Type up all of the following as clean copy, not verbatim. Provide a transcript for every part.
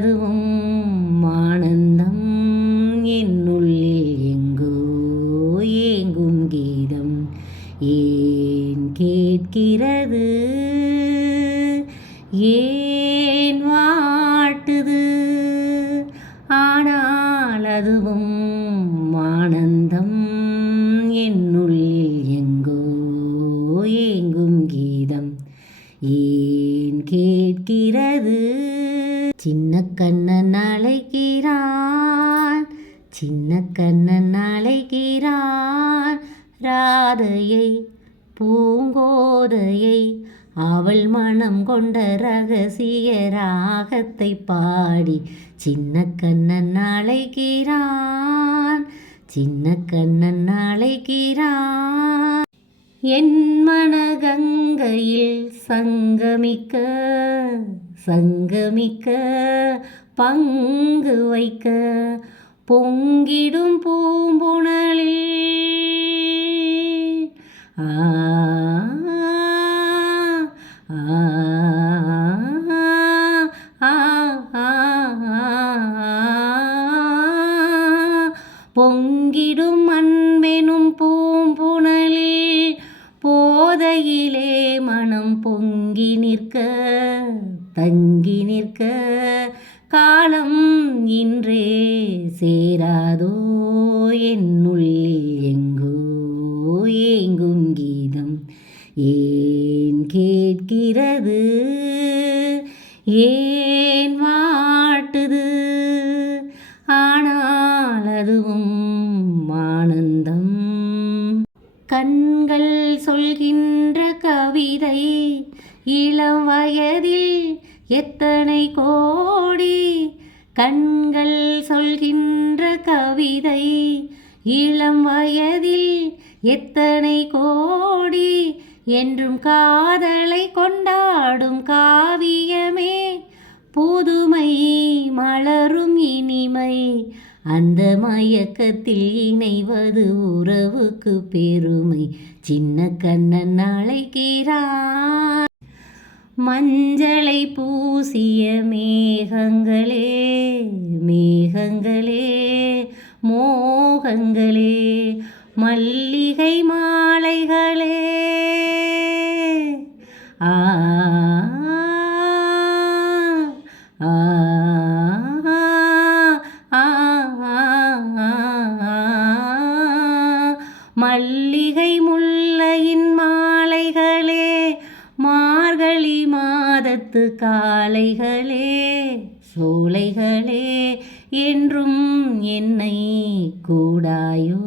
அதுவும் ஆனந்தம் என்னுள்ளில் எங்கோ ஏங்கும் கீதம் ஏன் கேட்கிறது ஏன் வாட்டுது ஆனால் அதுவும் ஆனந்தம் என்னுள்ளில் எங்கோ ஏங்கும் கீதம் ஏன் கேட்கிறது. சின்ன கண்ணன் அழைக்கிறான், சின்ன கண்ணன் அழைக்கிறான் ராதையை பூங்கோதையை, அவள் மனம் கொண்ட ரகசிய ராகத்தை பாடி. சின்ன கண்ணன் அழைக்கிறான், சின்ன கண்ணன் அழைக்கிறான். என் மன கங்கையில் சங்கமிக்க சங்கமிக்க பங்கு வைக்க பொங்கிடும் பூம்புணலில் பொங்கிடும் அன்பெனும் பூம்புணலில் போதையிலே மனம் பொங்கி நிற்க தங்கி நிற்க காலம் இன்றே சேராதோ என்னுள்ளில் எங்கோ ஏங்கும் கீதம் ஏன் கேட்கிறது ஏன் வாட்டுது ஆனால் அதுவும் ஆனந்தம். கண்கள் சொல்கின்ற கவிதை இளம் வயதில் எத்தனை கோடி, கண்கள் சொல்கின்ற கவிதை இளம் வயதில் எத்தனை கோடி, என்றும் காதலை கொண்டாடும் காவியமே புதுமை மலரும் இனிமை, அந்த மயக்கத்தில் இணைவது உறவுக்கு பெருமை. சின்ன கண்ணன் அழைக்கிறான். மஞ்சளை பூசிய மேகங்களே மேகங்களே மோகங்களே மல்லிகை மாலைகளே ஆ ஆ மல்லிகை முல்லையின் மாலைகளே மார்கழி மாதத்து காலைகளே சோலைகளே என்றும் என்னை கூடாயோ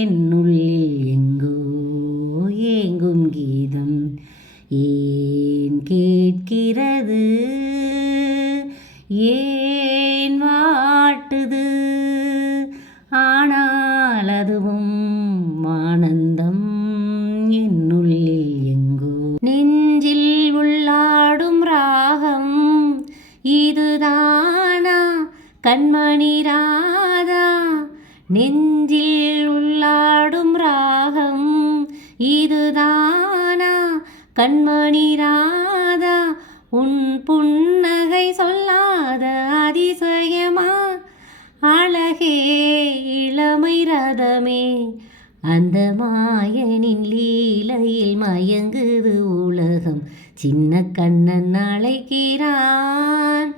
என்னுள்ளில் எங்கோ ஏங்கும் கீதம் ஏன் கேட்கிறது ஏன் வாட்டுது ஆனால் அதுவும் ஆனந்தம் என்னுள்ளில் எங்கோ. நெஞ்சில் உள்ளாடும் ராகம் இதுதானா கண்மணி ராதா, நெஞ்சில் உள்ளாடும் ராகம் இதுதானா கண்மணி ராதா, உன் புன்னகை சொல்லாத அதிசயமா அழகே இளமை ரதமே, அந்த மாயனின் லீலையில் மயங்குது உலகம். சின்ன கண்ணன் அழைக்கிறான்.